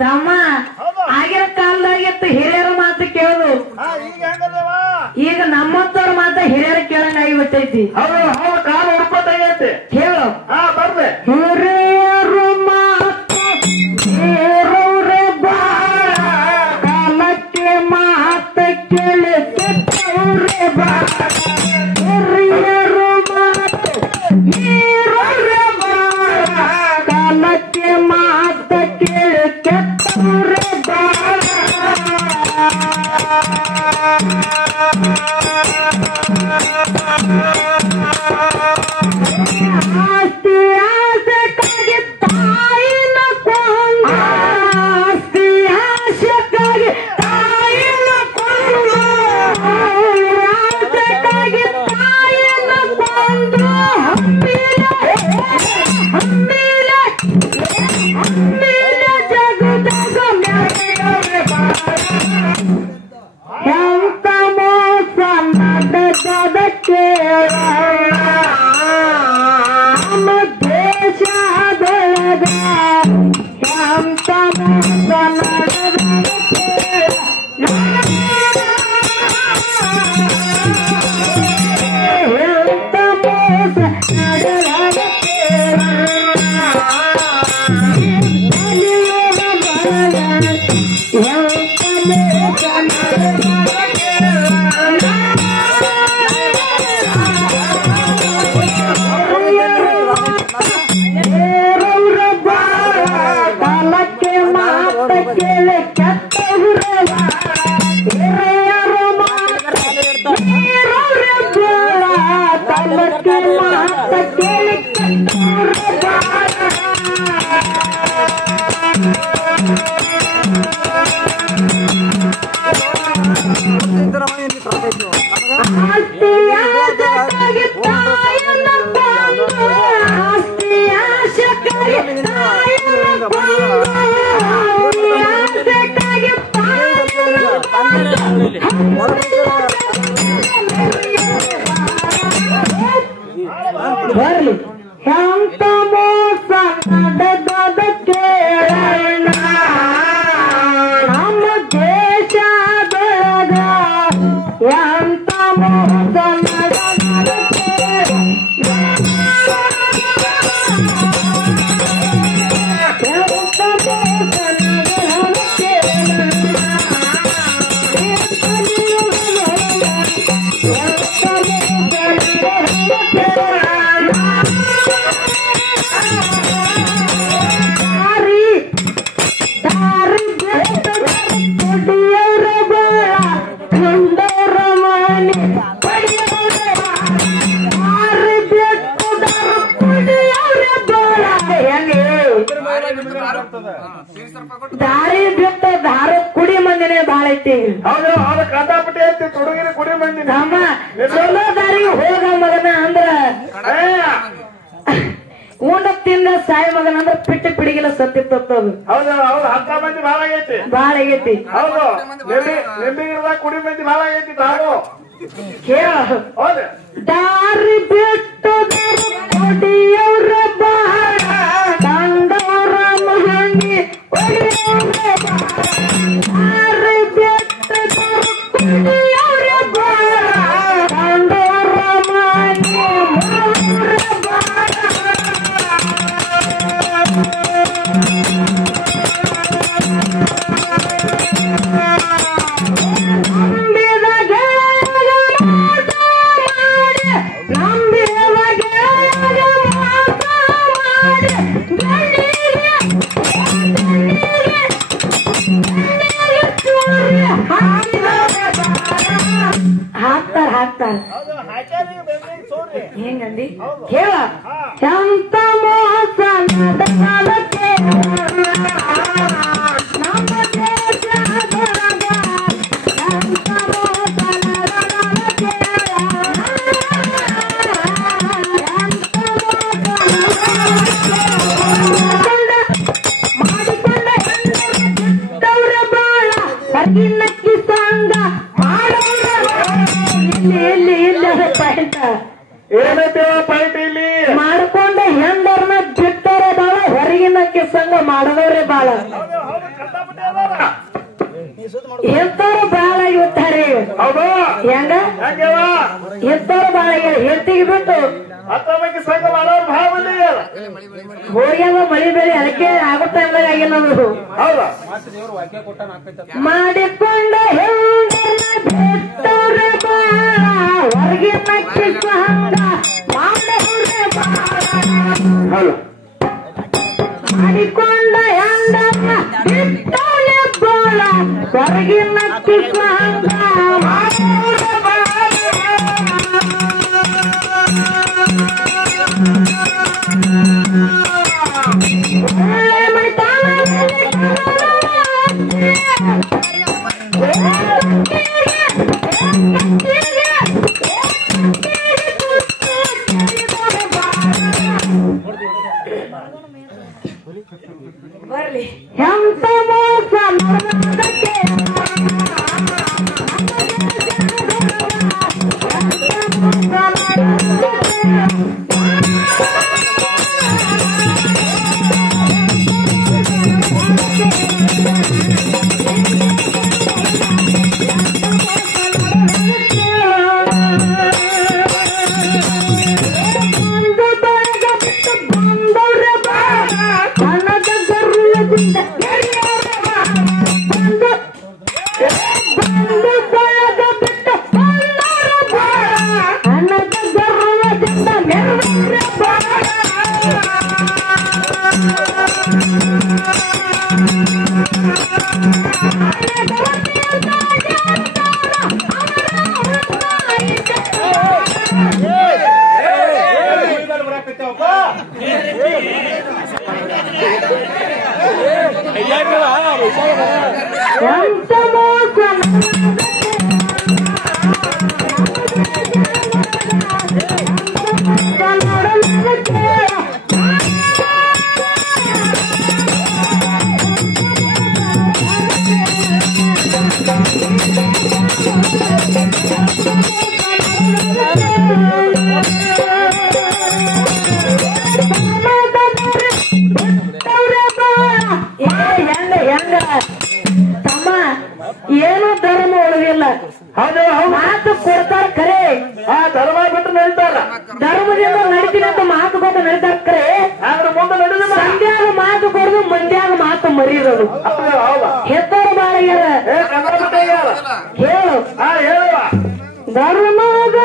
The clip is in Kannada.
ತಮ್ಮ ಆಗಿನ ಕಾಲದಾಗಿತ್ತು ಹಿರಿಯರ ಮಾತು ಕೇಳುದು. ಈಗ ನಮ್ಮಂತವ್ರ ಮಾತ ಹಿರಿಯರ ಕೇಳಂಗ ಆಗಿಬಿಟ್ಟೈತಿ. ಕಾಲ ಹುಡ್ಕೊತೈತಿ ಕೇಳು ಬರ್ದೆ ಹಿರಿಯರು ಮಾತು ಬೇರವ್ರೆ ಬಾಳ ಕಾಲಕ್ಕೆ ಮಾತ ಕೇಳಿ ಕೆಟ್ಟವ್ರೆ ಬಾಳ ಹಿರಿಯರು ಮಾತು ಬೇರವ್ರೆ ಬಾಳ ಕಾಲಕ್ಕೆ ಮಾತ ಕೇಳಿ ಕೆಟ್ಟವ್ರೆ ಬಾಳ ಆಸ್ತಿ ಆಸಕ್ಕಾಗಿ ತಾಯಿನ ಕೊಂದ ಆಸ್ತಿ ಆಸಕ್ಕಾಗಿ ತಾಯಿನ ಕೊಂದ ಆಸಕ್ಕಾಗಿ ತಾಯಿನ ಕೊಂದ ಹಮ್ಮಿಲ ಜಗದಾಗ ಎಂತ ಮೋಸ ನಡೆದಕ್ಕೆ ದೇಶದೊಳಗ ಎಂತ ಮೋಸ ನಡೆದಕ್ಕೆ ಎಂತ ಮೋಸ ನಡೆದಕ್ಕೆ ಕಾಲಕ್ಕೆ ಮಾತ ಕೇಳಿ ಕೆಟ್ಟವ್ರ ಕಾಲಕ್ಕೆ ಮಾತ ಕೇಳಿ ಆಸ್ತಿಯಾಗಿ ತಾಯಿನ ಕೊಂದ ಆಸ್ತಿಯಾಶಕ್ಕಾಗಿ ತಾಯಿನ ಕೊಂದ ಆಸಕ್ಕಾಗಿ ತಾಯಿನ ಕೊಂದ ಬರ್ಲಿ ಎಂತ ಮೋಸ ನಡೆದಕ್ಕೆ ನಮ್ಮ ದೇಶದೊಳಗ ಎಂತ ಮೋಸ ನಡೆದಕ್ಕೆ ಎಂತ ಮೋಸ ನಡೆದಕ್ಕೆ ದಾರಿ ಬಿಟ್ಟ ದಾರ ಕುಡಿ ಮಂದಿನೇ ಬಾಳ ಐತಿ. ಹೌದು ಅವ್ರ ಕಂಡಾಪಟ್ಟಿ ಐತಿ ತುಡುಗಿನ ಕುಡಿ ಮಂದಿ ನಮ್ಮ ಚಲೋ ದಾರಿಗೆ ಹೋಗ ಮಗನ ಅಂದ್ರ ಉಂಡ ತಿಂದ ಸಾಯಿ ಮಗನ ಅಂದ್ರ ಪಿಟ್ಟಿ ಪಿಡಿಗಿಲ್ಲ ಸತ್ತಿತ್ತದು. ಹೌದು ಹೌದು ಅಂತ ಮಂದಿ ಬಾಳ ಆಗೈತಿ ಬಾಳ ಆಗೈತಿ. ಹೌದು ನೆಲ್ಲಿಗಿರದ ಕುಡಿ ಮಂದಿ ಬಾಳ ಆಗೈತಿ ತಾವು ಕೇಳ ಹೌದು ದಾರಿ ಬಿಟ್ಟು ಕುಡಿಯವ್ರ ಬಾಳ ಹೆಂಗಂದಿ ಕೇಳ ಶಾಂತ ಮೋಸ ನಡೆದಲಕ್ಕೆ ನಮ್ಮ ದೇಶದೊಳಗ ಶಾಂತ ಮೋಸ ನಡೆದಲಕ್ಕೆ ಮಾಡಿಕೊಂಡ ಹೆಂಡರ ಬಾಳ ಹೊರಗಿನಕ್ಕಿ ಸಂಗ ಪಾಯಿಂಟ್ ಇಲ್ಲಿ ಮಾಡ್ಕೊಂಡ ಹೆಂಡರ್ನ ಬಿಟ್ಟರೆ ಬಾಳ ಹೊರಗಿನ ಕಿಸಂಗ ಮಾಡದವ್ರೆ ಬಾಳ ಎತ್ತವರು ಬಾಳ ಇರ್ತಾರೆ ಹೌದು ಹೆಂಗ ಎತ್ತವರು ಬಾಳ ಹೆತ್ತಿಗೆ ಬಿಟ್ಟು ಹತ್ತೊಂಬತ್ತು ಸಂಘ ಮಾಡೋರು ಭಾಳ ಮಂದಿ ಹೋಗ್ಯಾವ ಮಳಿ ಬೆಳಿ ಅದಕ್ಕೆ ಆಗೋ ಟೈಮ್ದಾಗ ಆಗಿಲ್ಲ ಅದು ಹೌದಾ ಮಾಡಿಕೊಂಡ ಹೆಂಡರ್ನ ಬಿಟ್ಟರೆ ಬಾಳ ಹೊರಗಿನ ಕಿಸಂಗ ಮಾಡದವ್ರೆ ಬಾಳ ಮಾಡಿಕೊಂಡ ಹೆಂಡರ್ನ ಬಿಟ್ಟರೆ ಬಾಳ ಹೊರಗಿನ ಕಿಸಂಗ ಬರ್ಲಿ ಎಂತ ಮೋಸ ಮಾಡೋದಕ್ಕೆ ಎಂತ ಮೋಸ ತಮ್ಮ ಏನು ಧರ್ಮ ಉಳಿದಿಲ್ಲ ಹೌದು ಮಾತು ಕೊಡ್ತಾರ ಖರೆ ಧರ್ಮ ಬಿಟ್ಟು ನಡೀತಾರ ಧರ್ಮದಿಂದ ನಡಿತೀನಿ ಅಂತ ಮಾತು ಕೊಟ್ಟು ನಡೀತಾರ ಖರೆ ಆದ್ರೆ ಮುಂದೆ ನಡೆದ ಸಂಧ್ಯಾಗ ಮಾತು ಕೊಡುದು ಮಂದ್ಯಾಗ ಮಾತು ಮರಿಯೋದು ಹೌದಾ ಹೆತ್ತವ್ರ ಬಾಳ ಹೇಳು ಹೇಳುವ ಧರ್ಮದ